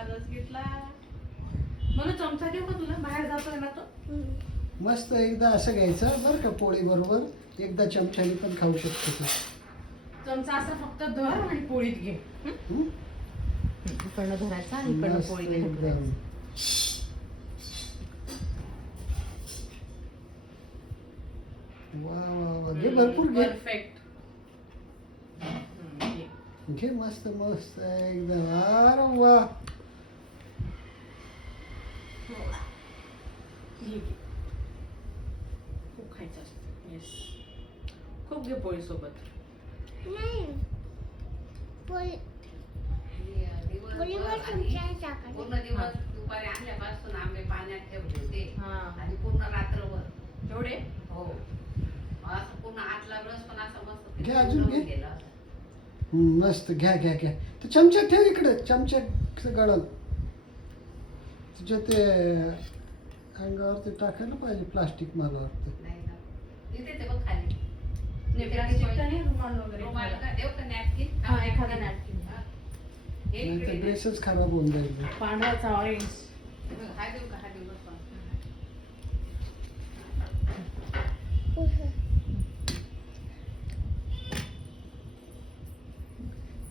रस घेतला. मला चमचा देऊ का तुला? बाहेर जातोय ना तो. मस्त एकदा असं घ्यायचं बरं का, पोळी बरोबर. एकदा चमच्याने पण खाऊ शकतो तू. चमचा असा फक्त धर आणि पोळीत घे. हं? इकडनं धरायचा आणि इकडनं मस्त पोळीने एकदम. ढकलायचं. वा वा वा, घे भरपूर घे. परफेक्ट. घे मस्त मस्त एकदम. अरे वा. खूप खायचं असतं. येस. खूप घे पोळी सोबत. पूर्ण दिवस दुपारी आणल्यापासून आंबे पाण्यात ठेवले होते हा. आणि पूर्ण रात्रभर एवढे? हो असं पूर्ण आतला रस पण असा मस्त घे, अजून घे. गेला. मस्त घ्या घ्या घ्या. तर चमचा ठेव इकडे. चमचा गळल तुझ्या ते अंगावरती टाकायला पाहिजे प्लास्टिक. मला वाटतं नाही ना इथे ते बघ खाली नाही, प्लास्टिक तर नाही, रुमाल वगैरे रुमाल एखादा. का देऊ का नॅपकिन? हा, एखादा napkin. हे नाही तर इकडे दे. ड्रेसच खराब होऊन जाईल. पांढराचा ऑरेंज. हे बघ, हा देऊ का हा देऊ बघ.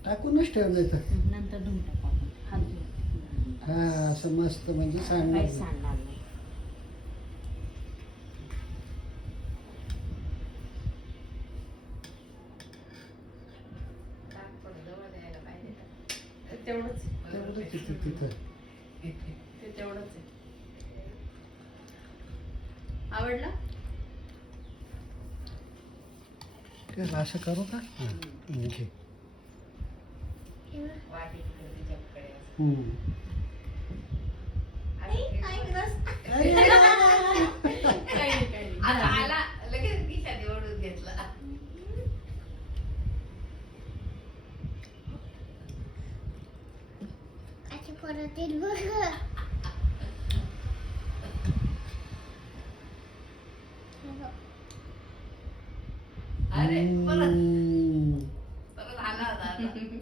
टाकूनच ठेवलंय तर. नंतर धुवून टाकू आपण. हात धुवून. हा असं मस्त म्हणजे काही सांगणार. सांडणार नाही. ताक थोडं जवळ द्यायला पाहिजे का? तेवढंच. तेवढंच तिथं तिथं. ते तेवढंच आहे. आवडला? काय असं करू का? घे. वाटी इकडे तिच्याकडे असं. हम्म. काही नाही, काही नाही. आता आला लगेच खिशात ओढून घेतला. अरे परत हम्म. परत आला होता आता.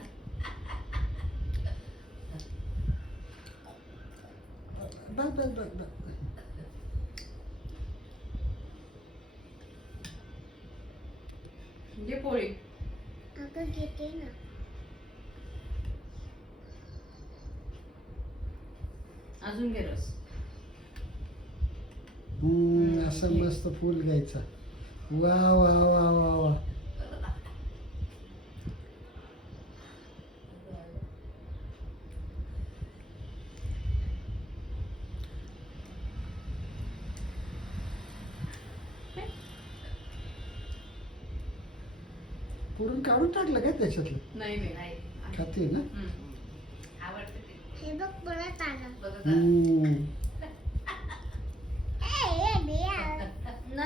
बघ बघ बघ बघ. घे पोळी. अजून घे रस. असं मस्त फुल घ्यायचं. वा वा वा वा वा. पुरण काढून टाकलं काय त्याच्यातलं? नाही नाही. नाही खाते ना. हम्म. आवडते ते हे बघ परत आलं. बघत हम्म.